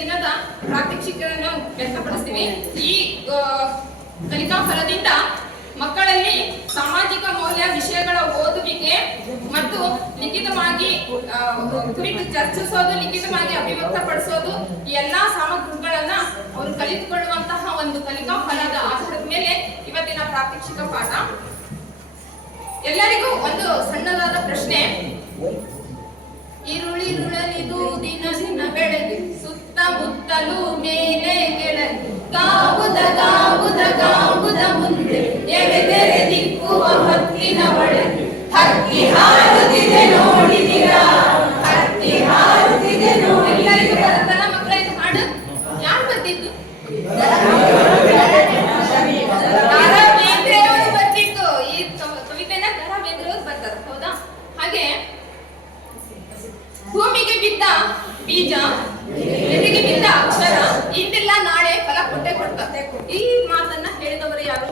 ದಿನದ ಪ್ರಾತ್ಯಕ್ಷಿಕೆಯನ್ನು ವ್ಯಕ್ತಪಡಿಸ್ತೀವಿ. ಈ ಕಲಿಕಾ ಫಲದಿಂದ ಮಕ್ಕಳಲ್ಲಿ ಸಾಮಾಜಿಕ ಮೌಲ್ಯ ವಿಷಯಗಳ ಓದುವಿಕೆ ಮತ್ತು ಲಿಖಿತವಾಗಿ ಕುರಿತು ಚರ್ಚಿಸೋದು, ಲಿಖಿತವಾಗಿ ಅಭಿವ್ಯಕ್ತಪಡಿಸೋದು ಈ ಎಲ್ಲಾ ಸಾಮಗ್ರಿಗಳನ್ನ ಅವರು ಕಲಿತುಕೊಳ್ಳುವಂತಹ ಒಂದು ಕಲಿಕಾ ಫಲದ ಆಧಾರದ ಮೇಲೆ ಇವತ್ತಿನ ಪ್ರಾತ್ಯಕ್ಷಿಕ ಪಾಠ. ಎಲ್ಲರಿಗೂ ಒಂದು ಸಣ್ಣದಾದ ಪ್ರಶ್ನೆ. ಈರುಳ್ಳಿ ಗಾವುದ ಗಾವುದ ಗಾವುದ ಮುಂದೆ ಎಳೆದೆರೆ ದಿಕ್ಕುವ ಹೊತ್ತಿನ ಒಳಗೆ. ಹಕ್ಕಿ ಹಾರುತ್ತಿದೆ ನೋಡಿ ಎಲ್ಲರಿಗೂ ಬರುತ್ತಲ್ಲ ಮಕ್ಕಳ, ಇದು ಬರ್ತಿತ್ತು. ಈ ಕವ- ಕವಿತೆನ ದಾರಾ ಬೇಂದ್ರೆ ಬರ್ತಾರೆ, ಹೌದಾ? ಹಾಗೆ ಭೂಮಿಗೆ ಬಿದ್ದ ಬೀಜ ಎದೆಗೆ ಬಿದ್ದ ಅಕ್ಷರ, ಇಂದಿಲ್ಲ ನಾಳೆ ಫಲ ಕೊಟ್ಟೆ ಕೊಡ್ತಾರೆ ಈ ಮಾತನ್ನ ಹೇಳಿದವರು ಯಾರು?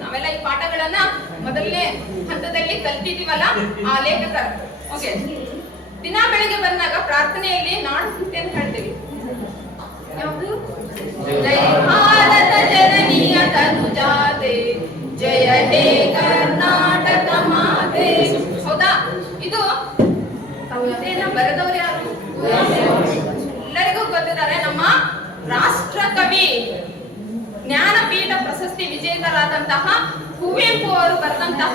ನಾವೆಲ್ಲ ಈ ಪಾಠಗಳನ್ನ ಮೊದಲನೇ ಹಂತದಲ್ಲಿ ಕಲ್ತಿದೀವಲ್ಲ ಆ ಲೇಖಕರು. ಓಕೆ ದಿನ ಬೆಳಿಗ್ಗೆ ಬಂದಾಗ ಪ್ರಾರ್ಥನೆಯಲ್ಲಿ ನಾಡು ಅಂತ ಹೇಳ್ತೀವಿ? ಯಾವುದು? ಜಯ ಭಾರತ ಜನನೀಯ ಜಯ ಹೇ ಕರ್ನಾಟಕ ಮಾತೆ ಹೌದಾ ಇದು ಕವಿತೆಯನ್ನ ಬರೆದವರು ಯಾರು? ಎಲ್ಲರಿಗೂ ಗೊತ್ತಿದ್ದಾರೆ, ನಮ್ಮ ರಾಷ್ಟ್ರ ಕವಿ ಜ್ಞಾನಪೀಠ ಪ್ರಶಸ್ತಿ ವಿಜೇತರಾದಂತಹ ಕುವೆಂಪು ಅವರು ಬರೆದಂತಹ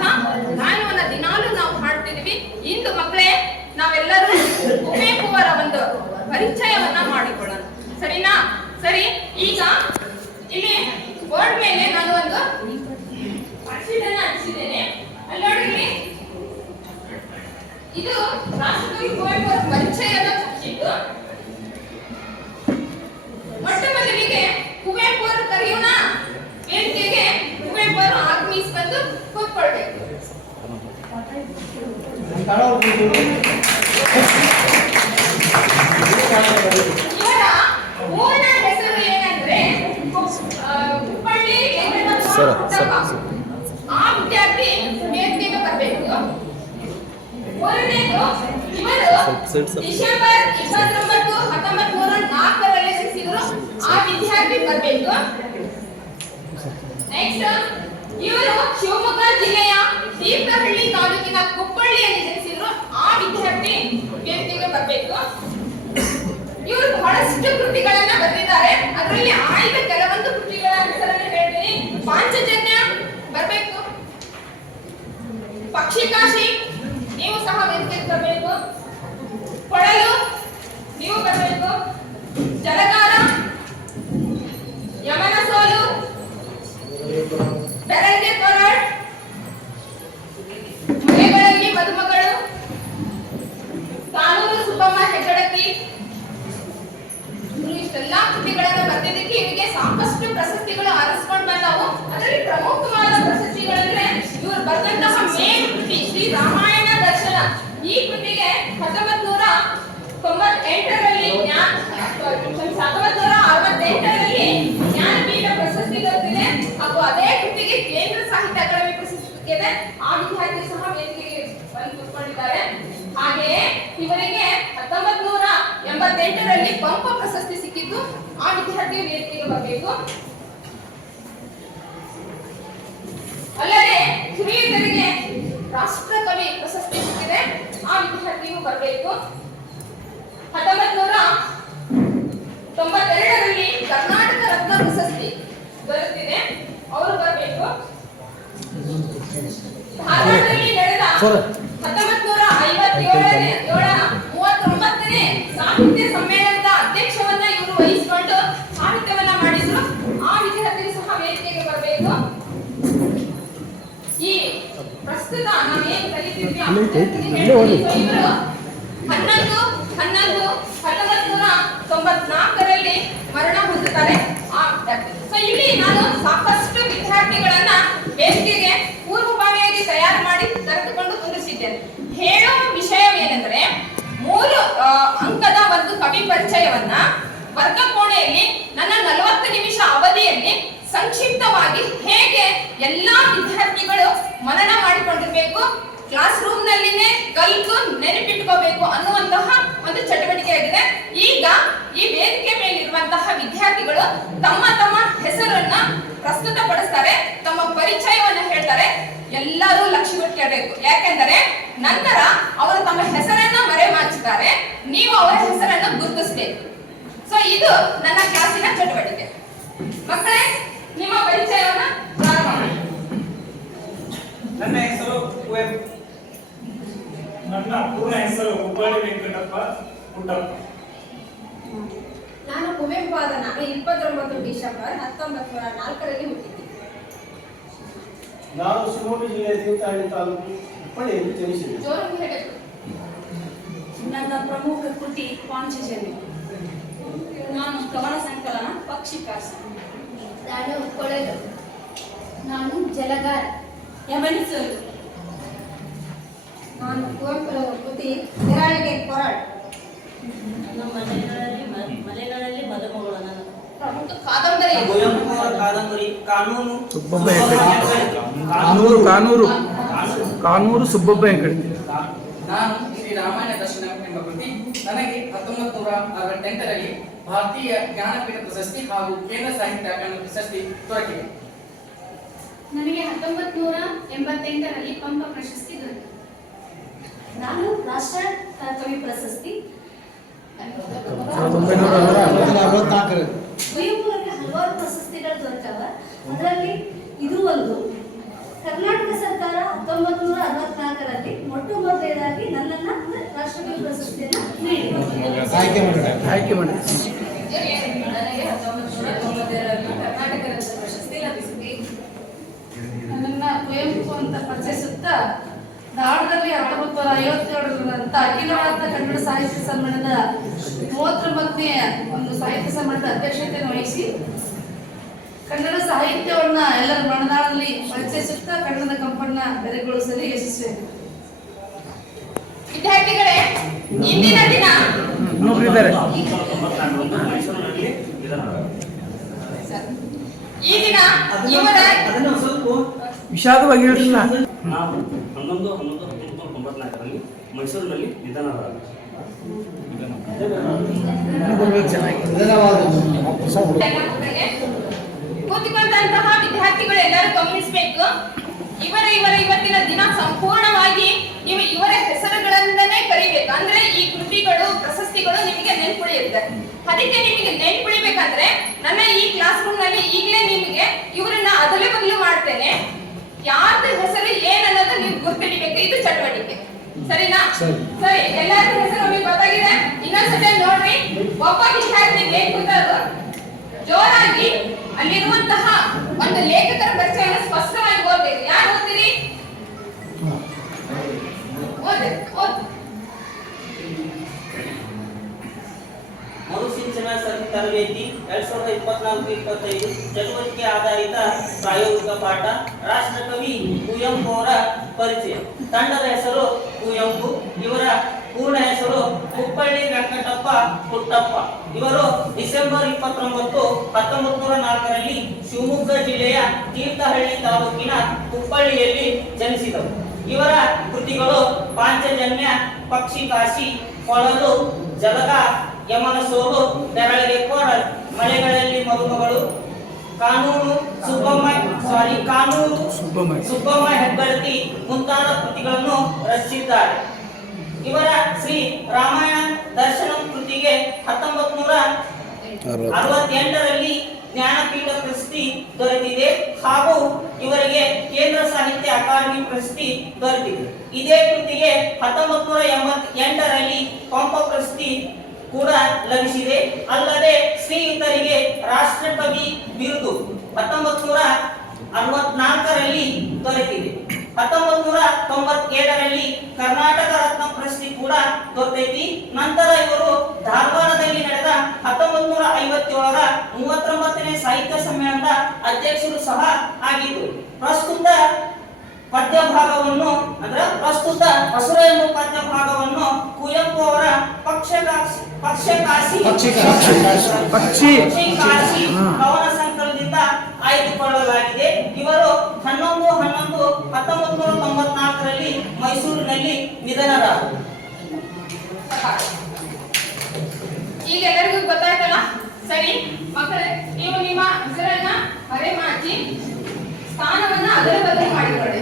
ಗಾಯನವನ್ನ ದಿನಾಲು ನಾವು ಮಾಡ್ತಿದೀವಿ ಇಂದು ಮಕ್ಕಳೇ, ನಾವೆಲ್ಲರೂ ಕುವೆಂಪು ಅವರ ಒಂದು ಪರಿಚಯವನ್ನ ಮಾಡಿಕೊಳ್ಳೋಣ. ಸರಿನಾ? ಸರಿ, ಈಗ ಇಲ್ಲಿ ಬೋರ್ಡ್ ಮೇಲೆ ನಾನು ಒಂದು sheet ಹಂಚಿದ್ದೇನೆ ಅಲ್ಲಿ ನೋಡಿ ಇದು ರಾಷ್ಟ್ರಕವಿ ಕುವೆಂಪು ಅವರ ಪರಿಚಯದ sheet. ಮೊಟ್ಟ ಮೊದಲಿಗೆ ಕುವೆಂಪು ಅವರು ಕರೆಯೋಣ ವೇದಿಕೆಗೆ ಕುವೆಂಪು ಅವರು ಆಗಮಿಸಿ ಬಂದು ಕೂತ್ಕೊಳ್ಬೇಕು ಇವರ ಊರಿನ ಹೆಸರು ಏನಂದ್ರೆ ಆ, Hubballi Venkatappa sir, sir, Huttappa. Sir. ಆ ವಿದ್ಯಾರ್ಥಿ ವೇದಿಕೆಗೆ ಬರಬೇಕು ಮೂರನೇದು ಇವರು ಸ್ವಲ್ಪ ಸೈಡ್ ಸರ್. ಡಿಸೆಂಬರ್ ಇಪ್ಪತ್ತೊಂಬತ್ತು ಹತ್ತೊಂಬತ್ತು ನೂರ ನಾಲ್ಕರಲ್ಲಿ ಜನಿಸಿದ್ರು ಆ ವಿದ್ಯಾರ್ಥಿ ಬರಬೇಕು ನೆಕ್ಸ್ಟ್ ಇವರು ಶಿವಮೊಗ್ಗ ಜಿಲ್ಲೆಯ ತೀರ್ಥಹಳ್ಳಿ ತಾಲೂಕಿನ ಕುಪ್ಪಳ್ಳಿಯಲ್ಲಿ ಜನಿಸಿದ್ರು ಆ ವಿದ್ಯಾರ್ಥಿ ವೇದಿಕೆಗೆ ಬರಬೇಕು ಇವರು ಬಹಳಷ್ಟು ಕೃತಿಗಳನ್ನ ಬರೆದಿದ್ದಾರೆ ಅದರಲ್ಲಿ ಆಯ್ದ ಕೆಲವೊಂದು ಕೃತಿಗಳ ಹೆಸರನ್ನು ಹೇಳ್ತೀನಿ ಪಾಂಚಜನ್ಯ ಬರಬೇಕು ಪಕ್ಷಿಕಾಶಿ ನೀವು ಸಹ ವೇದಿಕೆಗೆ ಬರಬೇಕು ಕೊಳಲು ನೀವು ಬರಬೇಕು ಜಲಗಾರ ಯಮನ ಸೋಲು ಬೆರಳಿಗೆ ಕೊರಳ್ ಮನೆಗಳಲ್ಲಿ ಮದುಮಗಳು ಕಾನೂರು ಸುಬ್ಬಮ್ಮ ಹೆಗ್ಗಡತಿ ಇವ್ರು ಇಷ್ಟೆಲ್ಲಾ ಕೃತಿಗಳನ್ನ ಬರೆದಿದ್ದಕ್ಕೆ ಇವರಿಗೆ ಸಾಕಷ್ಟು ಪ್ರಶಸ್ತಿಗಳು ಆರಿಸ್ಕೊಂಡು ಬಂದವು ಅದರಲ್ಲಿ ಪ್ರಮುಖವಾದ ಪ್ರಶಸ್ತಿಗಳಂದ್ರೆ ಇವರು ಬರೆದಂತಹ ಮೇನ್ ಕೃತಿ ಶ್ರೀ ರಾಮಾಯಣ ದರ್ಶನ ಈ ಕೃತಿಗೆ ಹತ್ತೊಂಬತ್ ನೂರ ತೊಂಬತ್ತೆಂಟರಲ್ಲಿ ಜ್ಞಾನ ಹತ್ತೊಂಬತ್ ನೂರ ಅರವತ್ತೆಂಟರಲ್ಲಿ ಜ್ಞಾನಪೀಠ ಪ್ರಶಸ್ತಿ ದೊರೆತಿದೆ ಹಾಗೂ ಅದೇ ಕೃತಿಗೆ ಕೇಂದ್ರ ಸಾಹಿತ್ಯ ಅಕಾಡೆಮಿ ಪ್ರಶಸ್ತಿ ಸಿಕ್ಕಿದೆ ಆ ವಿದ್ಯಾರ್ಥಿ ಸಹ ವೇದಿಕೆಗೆ ಬಂದು ಕೂತ್ಕೊಂಡಿದ್ದಾರೆ ಹಾಗೆಯೇ ಇವರಿಗೆ ಹತ್ತೊಂಬತ್ ನೂರ ಎಂಬತ್ತೆಂಟರಲ್ಲಿ ಪಂಪ ಪ್ರಶಸ್ತಿ ಸಿಕ್ಕಿದ್ದು ಆ ವಿದ್ಯಾರ್ಥಿ ವೇದಿಕೆಗೆ ಬರಬೇಕು ಅಲ್ಲದೆ ಹಿರಿಯರಿಗೆ ರಾಷ್ಟ್ರ ಕವಿ ಪ್ರಶಸ್ತಿ ಸಿಕ್ಕಿದೆ ಆ ವಿದ್ಯಾರ್ಥಿಯು ಬರಬೇಕು ಹತ್ತೊಂಬತ್ ನೂರ ತೊಂಬತ್ತೆರಡರಲ್ಲಿ ಕರ್ನಾಟಕ ರತ್ನ ಪ್ರಶಸ್ತಿ ಬರುತ್ತಿದೆ. ಅವರು ಬರಬೇಕು ಧಾರವಾಡದಲ್ಲಿ ನಡೆದ ಸರ್. ಹತ್ತೊಂಬತ್ ನೂರ ಐವತ್ತೇಳನೇ ಏಳ ಮೂವತ್ತೊಂಬತ್ತನೇ ಸಾಹಿತ್ಯ ಸಮ್ಮೇಳನದ ಅಧ್ಯಕ್ಷವನ್ನ ಇವರು ವಹಿಸಿಕೊಂಡು ಸಾಹಿತ್ಯವನ್ನ ಮಾಡಿದ್ರು ಆ ವಿದ್ಯಾರ್ಥಿಗಳು ಸಹ ವೇದಿಕೆಗೆ ಬರಬೇಕು ಈ ಪ್ರಸ್ತುತ ಏನು ಕಲಿತಿದ್ವಿ ಹನ್ನೊಂದು ಹನ್ನೊಂದು ಹತ್ತೊಂಬತ್ತು ನೂರ ತೊಂಬತ್ನಾಲ್ಕರಲ್ಲಿ ಮರಣ ಹೊಂದುತ್ತಾರೆ. ಸೊ ಇಲ್ಲಿ ನಾನು ಸಾಕಷ್ಟು ವಿದ್ಯಾರ್ಥಿಗಳನ್ನ ಬೇಸಿಗೆಗೆ ಪೂರ್ವಭಾವಿಯಾಗಿ ತಯಾರು ಮಾಡಿ ಕರೆದುಕೊಂಡು ಕುಂದಿಸಿದ್ದೇನೆ. ಹೇಳೋ ವಿಷಯವೇನೆಂದರೆ ಮೂರು ಅಂಕದ ಒಂದು ಕವಿ ಪರಿಚಯವನ್ನ ವರ್ಗ ಕೋಣೆಯಲ್ಲಿ ನನ್ನ ನಲವತ್ತು ನಿಮಿಷ ಅವಧಿಯಲ್ಲಿ ಸಂಕ್ಷಿಪ್ತವಾಗಿ ಹೇಗೆ ಎಲ್ಲಾ ವಿದ್ಯಾರ್ಥಿಗಳು ಮನನ ಮಾಡಿಕೊಂಡಿರ್ಬೇಕು ಕ್ಲಾಸ್ ರೂಮ್ ನಲ್ಲಿನೇ ಕಲ್ತು ನೆನಪಿಟ್ಕೋಬೇಕು ಅನ್ನುವಂತಹ ಒಂದು ಚಟುವಟಿಕೆ ಆಗಿದೆ. ತಮ್ಮ ತಮ್ಮ ಹೆಸರನ್ನ ಪ್ರಸ್ತುತಪಡಿಸ್ತಾರೆ, ತಮ್ಮ ಪರಿಚಯವನ್ನ ಹೇಳ್ತಾರೆ. ಎಲ್ಲರೂ ಲಕ್ಷ್ಯ ಕೇಳಬೇಕು. ಯಾಕೆಂದರೆ ನಂತರ ಅವರು ತಮ್ಮ ಹೆಸರನ್ನ ಮರೆಮಾಚುತ್ತಾರೆ ನೀವು ಅವರ ಹೆಸರನ್ನ ಗುರುತಿಸಬೇಕು. ಸೊ ಇದು ನನ್ನ ಕ್ಲಾಸಿನ ಚಟುವಟಿಕೆ. ಮಕ್ಕಳೇ ನಿಮ್ಮ ಪರಿಚಯವನ್ನ ಪ್ರಾರಂಭ ಮಾಡಿ. ನನ್ನ ಹೆಸರು ಕುವೆಂಪು. ನನ್ನ ಪೂರ್ಣ ಹೆಸರು ಹುಬ್ಬಳ್ಳಿ ವೆಂಕಟಪ್ಪ ಪುಟ್ಟಪ್ಪ. ನಾನು ಕುವೆಂಪು ಆದ ನಾನು ಇಪ್ಪತ್ತೊಂಬತ್ತು ಡಿಸೆಂಬರ್ ಹತ್ತೊಂಬತ್ತು ನೂರ ನಾಲ್ಕರಲ್ಲಿ ಹುಟ್ಟಿದ್ದೆ. ನಾನು ಶಿವಮೊಗ್ಗ ಜಿಲ್ಲೆಯ ತೀರ್ಥಹಳ್ಳಿ ತಾಲೂಕು ಹುಬ್ಬಳ್ಳಿಯಲ್ಲಿ ಜನಿಸಿದೆ. ಹೇಳಬೇಕು. ನನ್ನ ಪ್ರಮುಖ ಕೃತಿ ಪಾಂಚಜನ್ಯ. ನಾನು ಕವನ ಸಂಕಲನ ಪಕ್ಷಿಕಾಸ ನಾನು ಕೊಳಲು. ನಾನು ಜಲಗಾರ. ಯಮನಿಸಲು ನಾನು ಕುವೆಂಪುರ ಕೃತಿ ನಿರಾಳಿಗೆ ಕೊರಳ್. ನಮ್ಮ ಮನೆಗಳಲ್ಲಿ ಮ- ಮನೆಗಳಲ್ಲಿ ಮದುಮಗಳು ನಾನು. ಕಾದಂಬರಿ. ಕಾದಂಬರಿ ಕಾನೂನು. ಕಾನೂರು ಕಾನೂರು. ಕಾನೂರು ಸುಬ್ಬಬ್ಬ ಹೆಂಗಡಿ. ನಾನು ಶ್ರೀ ರಾಮಾಯಣ ದರ್ಶನ ಎಂಬ ಕೃತಿ ನನಗೆ ಹತ್ತೊಂಬತ್ತು ನೂರ ಅರವತ್ತೆಂಟರಲ್ಲಿ ಭಾರತೀಯ ಜ್ಞಾನಪೀಠ ಪ್ರಶಸ್ತಿ ಹಾಗೂ ಕೇಂದ್ರ ಸಾಹಿತ್ಯ ಅಕಾಡೆಮಿ ಪ್ರಶಸ್ತಿ ದೊರಕಿದೆ. ನನಗೆ ಹತ್ತೊಂಬತ್ತು ನೂರ ಎಂಬತ್ತೆಂಟರಲ್ಲಿ ಪಂಪ ಪ್ರಶಸ್ತಿ ದೊರಕಿದೆ. ನಾನು ರಾಷ್ಟ್ರ ಕವಿ ಪ್ರಶಸ್ತಿ. ಹಲವಾರು ಪ್ರಶಸ್ತಿಗಳು ದೊರಕವ. ಅದರಲ್ಲಿ ಇದು ಒಂದು. ಕರ್ನಾಟಕ ಸರ್ಕಾರ ಹತ್ತೊಂಬತ್ತು ನೂರ ಅರವತ್ನಾಲ್ಕರಲ್ಲಿ ಮೊಟ್ಟ ಮೊದಲನೇದಾಗಿ ನನ್ನನ್ನ ಅಂದ್ರೆ ರಾಷ್ಟ್ರಕವಿ ಪ್ರಶಸ್ತಿಯನ್ನ ನೀಡಿದೆ ಆಯ್ಕೆ ಮಾಡಿದೆ ಆಯ್ಕೆ ಮಾಡಿ ನನಗೆ ಹತ್ತೊಂಬತ್ತು ನೂರ ತೊಂಬತ್ತೆರಡರಲ್ಲಿ ಕರ್ನಾಟಕ ರತ್ನ ಪ್ರಶಸ್ತಿ ಲಭಿಸಿದೆ ನನ್ನ ಕುವೆಂಪು ಅಂತ ಪರಿಚಯಿಸುತ್ತಾ ಧಾರವಾಡದಲ್ಲಿ ಹತ್ತೊಂಬತ್ತು ನೂರ ಐವತ್ತೇಳರಂತ ಅಖಿಲ ಭಾರತ ಕನ್ನಡ ಸಾಹಿತ್ಯ ಸಮ್ಮೇಳನದ ಮೂವತ್ತೊಂಬತ್ತನೇ ಒಂದು ಸಾಹಿತ್ಯ ಸಮ್ಮೇಳನದ ಅಧ್ಯಕ್ಷತೆಯನ್ನು ವಹಿಸಿ ಕನ್ನಡ ಸಾಹಿತ್ಯವನ್ನ ಎಲ್ಲರ ಮನದಾಳಲ್ಲಿ ಪರಿಚಯಿಸುತ್ತಾ ಕನ್ನಡದ ಕಂಪನ್ನ ಬೆರೆಗೊಳಿಸಲು ಯಶಸ್ವಿಯಾಗಿದೆ ವಿದ್ಯಾರ್ಥಿಗಳೇ ಇಂದಿನ ದಿನ. ಈ ದಿನ ಇವರ ವಿಷಾದವಾಗಿ ನಾವು ಹನ್ನೊಂದು ಹನ್ನೊಂದು ಹತ್ತೊಂಬತ್ತು ತೊಂಬತ್ನಾಲ್ಕರಲ್ಲಿ ಮೈಸೂರಿನಲ್ಲಿ ಕೂತಿಕೊಂಡಂತಹ ವಿದ್ಯಾರ್ಥಿಗಳು ಎಲ್ಲರೂ ಗಮನಿಸಬೇಕು. ಇವರ ಇವರ ಇವತ್ತಿನ ದಿನ ಸಂಪೂರ್ಣವಾಗಿ ನೀವು ಇವರ ಹೆಸರುಗಳನ್ನೇ ಕರಿಬೇಕು ಅಂದ್ರೆ ಈ ಕೃತಿಗಳು ಪ್ರಶಸ್ತಿಗಳು ನಿಮಗೆ ನೆನ್ಪುಳಿಯುತ್ತೆ. ಅದಕ್ಕೆ ನಿಮಗೆ ನೆನ್ಪುಳಿಬೇಕಂದ್ರೆ ನನ್ನ ಈ ಕ್ಲಾಸ್ ರೂಮ್ನಲ್ಲಿ ಈಗಲೇ ನಿಮಗೆ ಇವರನ್ನ ಅದಲು ಬದಲು ಮಾಡ್ತೇನೆ. ಯಾರ್ದು ಹೆಸರು ಏನನ್ನೋದು ನೀವು ಗುರ್ತಿಡಿಬೇಕು. ಇದು ಚಟುವಟಿಕೆ. ಸರಿನಾ? ಸರಿ. ಎಲ್ಲರ ಹೆಸರು ನಮಗೆ ಗೊತ್ತಾಗಿದೆ. ಇನ್ನೊಂದ್ಸತಿ ನೋಡ್ರಿ. ಒಬ್ಬ ವಿದ್ಯಾರ್ಥಿ ಗೊತ್ತದು ಜೋರಾಗಿ ಅಲ್ಲಿರುವಂತಹ ಒಂದು ಲೇಖಕರ ಪರಿಚಯ ಸ್ಪಷ್ಟವಾಗಿ ಓದ್ಬೇಕು. ಯಾರು ಓದ್ತೀರಿ? ತರಬೇತಿ ಎರಡ್ ಸಾವಿರದ ಇಪ್ಪತ್ನಾಲ್ಕು ಇಪ್ಪತ್ತೈದು ಚಟುವಟಿಕೆ ಆಧಾರಿತ ಪ್ರಾಯೋಗಿಕ ಪಾಠ ರಾಷ್ಟ್ರಕವಿ ಕುವೆಂಪು ಅವರ ಪರಿಚಯ. ತಂಡದ ಹೆಸರು ಕುವೆಂಪು, ಇವರ ಪೂರ್ಣ ಹೆಸರು ಕುಪ್ಪಳ್ಳಿ ವೆಂಕಟಪ್ಪ ಪುಟ್ಟಪ್ಪ. ಇವರು ಡಿಸೆಂಬರ್ ಇಪ್ಪತ್ತೊಂಬತ್ತು ಹತ್ತೊಂಬತ್ತು ನೂರ ನಾಲ್ಕರಲ್ಲಿ ಶಿವಮೊಗ್ಗ ಜಿಲ್ಲೆಯ ತೀರ್ಥಹಳ್ಳಿ ತಾಲೂಕಿನ ಕುಪ್ಪಳ್ಳಿಯಲ್ಲಿ ಜನಿಸಿದರು ಇವರ ಕೃತಿಗಳು ಪಾಂಚಜನ್ಯ ಪಕ್ಷಿ ಕಾಶಿ ಕೊಳಲು, ಜಲಗ ಯಮನ ಸೋಲು ತೆರಳಿಗೆ ಕೋರಲ್. ಮಳೆಗಳಲ್ಲಿ ಮಗುಮಗಳು ಕಾನೂನು ಸುಬ್ಬಮ್ಮ ಸಾರಿ ಕಾನೂನು ಸುಬ್ಬಮ್ಮ. ಹೆಬ್ಬರತಿ ಮುಂತಾದ ಕೃತಿಗಳನ್ನು ರಚಿಸಿದ್ದಾರೆ. ಇವರ ಶ್ರೀ ರಾಮಾಯಣ ದರ್ಶನ ಕೃತಿಗೆ ಹತ್ತೊಂಬತ್ತು ನೂರ ಅರವತ್ತೆಂಟರಲ್ಲಿ ಜ್ಞಾನಪೀಠ ಪ್ರಶಸ್ತಿ ದೊರೆತಿದೆ ಹಾಗೂ ಇವರಿಗೆ ಕೇಂದ್ರ ಸಾಹಿತ್ಯ ಅಕಾಡೆಮಿ ಪ್ರಶಸ್ತಿ ದೊರೆತಿದೆ. ಇದೇ ಕೃತಿಗೆ ಹತ್ತೊಂಬತ್ತು ನೂರ ಎಂಬತ್ ಎಂಟರಲ್ಲಿ ಪಂಪ ಪ್ರಶಸ್ತಿ ಕೂಡ ಲಭಿಸಿದೆ. ಅಲ್ಲದೆ ಶ್ರೀಯುತರಿಗೆ ರಾಷ್ಟ್ರಪತಿ ಬಿರುದು ಹತ್ತೊಂಬತ್ತು ನೂರ ಅರವತ್ನಾಲ್ಕರಲ್ಲಿ ದೊರೆತಿದೆ. ಹತ್ತೊಂಬತ್ತು ನೂರ ತೊಂಬತ್ತೇಳರಲ್ಲಿ ಕರ್ನಾಟಕ ರತ್ನ ಪ್ರಶಸ್ತಿ ಕೂಡ ದೊರೆತೈತಿ. ನಂತರ ಇವರು ಧಾರವಾಡದಲ್ಲಿ ನಡೆದ ಹತ್ತೊಂಬತ್ತು ನೂರ ಐವತ್ತೇಳರ ಮೂವತ್ತೊಂಬತ್ತನೇ ಸಾಹಿತ್ಯ ಸಮ್ಮೇಳನದ ಅಧ್ಯಕ್ಷರು ಸಹ ಆಗಿದ್ದರು. ಪ್ರಸ್ತುತ ಪದ್ಯ ಭಾಗವನ್ನು ಅಂದ್ರೆ ಪ್ರಸ್ತುತ ಹಸುರ ಎಂಬ ಪದ್ಯ ಭಾಗವನ್ನು ಕುವೆಂಪು ಅವರ ಪಕ್ಷಕಾಸಿ ಪಕ್ಷಕಾಸಿ ಪಕ್ಷಿ. ಅವರ ಹಾ. ಕವನ ಸಂಕಲನದಿಂದ ಆಯ್ದುಕೊಳ್ಳಲಾಗಿದೆ. ಇವರು ಹನ್ನೊಂದು ಹನ್ನೊಂದು ಹತ್ತೊಂಬತ್ತು ನೂರ ತೊಂಬತ್ನಾಲ್ಕರಲ್ಲಿ ಮೈಸೂರಿನಲ್ಲಿ ನಿಧನರಾದರು. ಈಗ ಎಲ್ಲರಿಗೂ ಗೊತ್ತಾಯ್ತಲ್ಲ? ಸರಿ ಮಕ್ಕಳೇ ನೀವು ನಿಮ್ಮ ಹೆಸರನ್ನ ಮರೆಮಾಚಿ ಸ್ಥಾನವನ್ನ ಅದರ ಬದಲು ಮಾಡಿಕೊಳ್ಳಿ.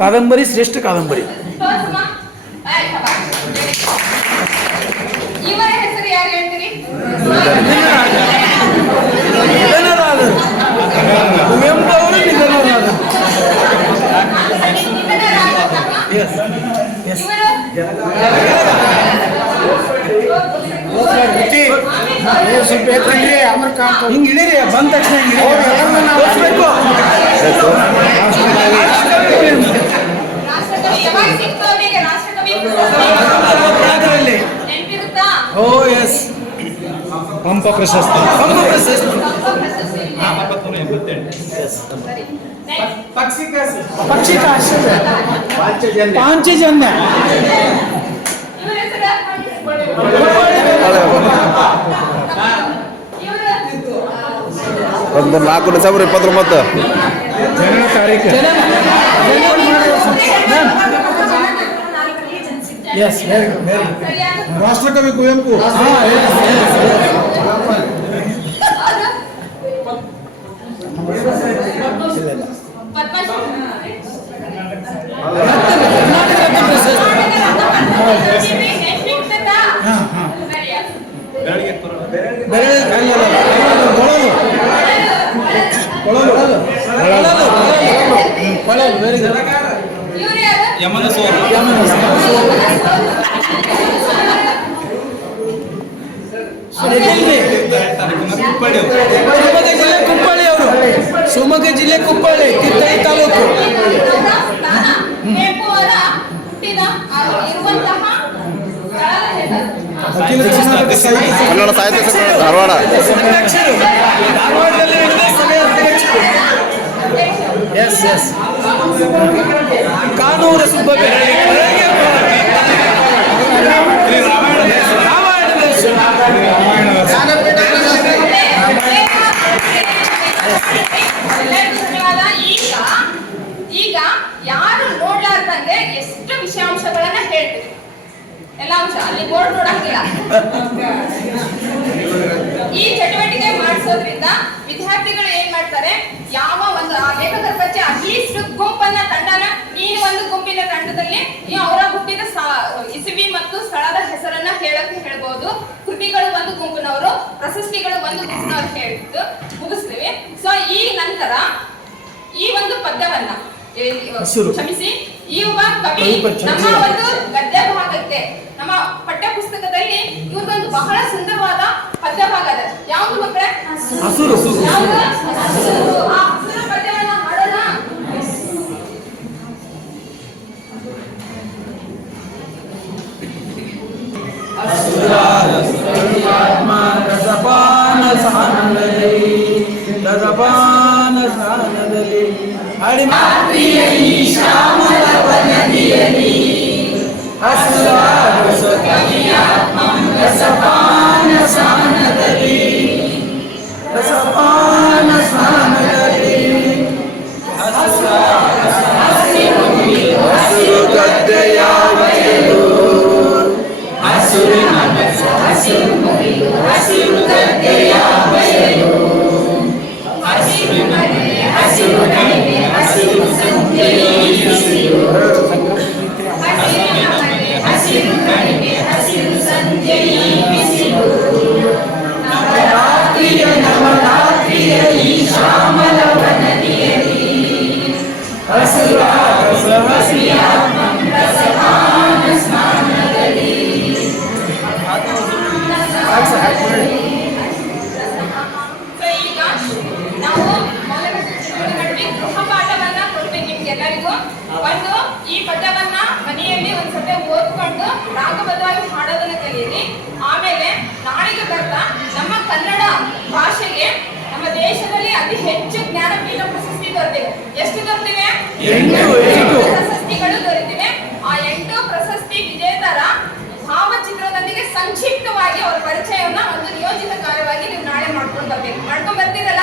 ಕಾದಂಬರಿ ಶ್ರೇಷ್ಠ ಕಾದಂಬರಿ. ನಿಧನರಾದರು. ಕುವೆಂಪು ಅವರು ಎಸ್ ಎಸ್ ಹಿಂಗ್ ಇಡೀರಿ ಬಂದ ತಕ್ಷಣ ಓ ಎಸ್ ಪಂಪ ಪ್ರಶಸ್ತಿ. ಪಂಪ ಪ್ರಶಸ್ತಿ. ಪಕ್ಷಿ ಪಾಂಚಜನ್ಯ. ಒಂದು ನಾಲ್ಕು ಡಿಸೆಂಬರ್ ಇಪ್ಪತ್ತೊಂಬತ್ತು ಜನನ ತಾರೀಕು. Yes very good very good ಸರಿಯಾದ ರಾಷ್ಟ್ರಕವಿ ಕುವೆಂಪು ಬೆರಳು ಅಲ್ಲ, ಅಲ್ಲ, ಅಲ್ಲ, ಯಮನ ಶಿವಮೊಗ್ಗ ಜಿಲ್ಲೆ. ಕುಪ್ಪಳ್ಳಿ ಅವರು. ಶಿವಮೊಗ್ಗ ಜಿಲ್ಲೆ ಕುಪ್ಪಳ್ಳಿ ಕಿತ್ತೈ ತಾಲೂಕು. ಕನ್ನಡ ಸಾಹಿತ್ಯ ಧಾರವಾಡ. ಧಾರವಾಡದಲ್ಲಿ ಎಸ್ ಎಸ್ ಕಾನೂರು ಸುಬ್ಬಯ್ಯ ಈಗ ಈಗ ಯಾರು ನೋಡ್ಲಾರ್ದಂಗೆ ಎಷ್ಟು ವಿಷಯಾಂಶಗಳನ್ನ ಹೇಳ್ತೀವಿ ಎಲ್ಲ ಅಂಶ ಅಲ್ಲಿ ಬೋರ್ಡ್ ನೋಡಂಗಿಲ್ಲ. ಈ ಚಟುವಟಿಕೆ ಮಾಡಿಸೋದ್ರಿಂದ ವಿದ್ಯಾರ್ಥಿಗಳು ಏನ್ ಮಾಡ್ತಾರೆ? ಯಾವ ಒಂದು ಲೇಖಕರ ಪರಿಚಯ ಅಟ್ಲೀಸ್ಟ್ ಗುಂಪನ್ನ ತಂಡನ ನೀನು ಒಂದು ಗುಂಪಿನ ತಂಡದಲ್ಲಿ ನೀವು ಅವರ ಗುಂಪಿನ ಇಸುವಿ ಮತ್ತು ಸ್ಥಳದ ಹೆಸರನ್ನ ಹೇಳಕ್ಕೆ ಹೇಳ್ಬಹುದು ಕೃತಿಗಳು ಒಂದು ಗುಂಪಿನವರು ಪ್ರಶಸ್ತಿಗಳು ಒಂದು ಗುಂಪಿನವರು ಹೇಳಿದ್ದು ಮುಗಿಸ್ತೀವಿ. ಸೊ ಈ ನಂತರ ಈ ಒಂದು ಪದ್ಯವನ್ನ ಕ್ಷಮಿಸಿ ಈ ಒಬ್ಬ ಕವಿ ನಮ್ಮ ಒಂದು ಗದ್ಯ ಮಕ್ಕಳೇ ಹಸುರು ಯಾವ್ದು ಹಸುರು. ಆ ಹಸುರು ಪದ್ಯವನ್ನ ಹಾಡೋಣ ರಸಪಾನ ಸಾನದಲ್ಲಿ ರಸಪಾನ ಸಾನದಲ್ಲಿ ಹಾಡಿ ರಸಪಾನ ಒಂದು ಈ ಪದವನ್ನ ಮನೆಯಲ್ಲಿ ಒಂದ್ಸತಿ ಓದ್ಕೊಂಡು ರಾಗಬದ್ಧವಾಗಿ ಹಾಡೋದನ್ನ ಕಲಿಯಿರಿ. ಆಮೇಲೆ ನಾಳೆಗೆ ಬರ್ತಾ ನಮ್ಮ ಕನ್ನಡ ಭಾಷೆಗೆ ನಮ್ಮ ದೇಶದಲ್ಲಿ ಅತಿ ಹೆಚ್ಚು ಜ್ಞಾನಪೀಠ ಪ್ರಶಸ್ತಿ ದೊರೆತಿವೆ ಎಷ್ಟು ದೊರೆತಿವೆ. ಪ್ರಶಸ್ತಿಗಳು ದೊರೆತಿವೆ ಆ ಎಂಟು ಪ್ರಶಸ್ತಿ ವಿಜೇತರ ಭಾವಚಿತ್ರದೊಂದಿಗೆ ಸಂಕ್ಷಿಪ್ತವಾಗಿ ಅವರ ಪರಿಚಯವನ್ನ ಒಂದು ನಿಯೋಜಿತ ಕಾರ್ಯವಾಗಿ ನೀವು ನಾಳೆ ಮಾಡ್ಕೊಂಡು ಬರ್ಬೇಕು. ಮಾಡ್ಕೊಂಡ್ ಬರ್ತೀರಲ್ಲ.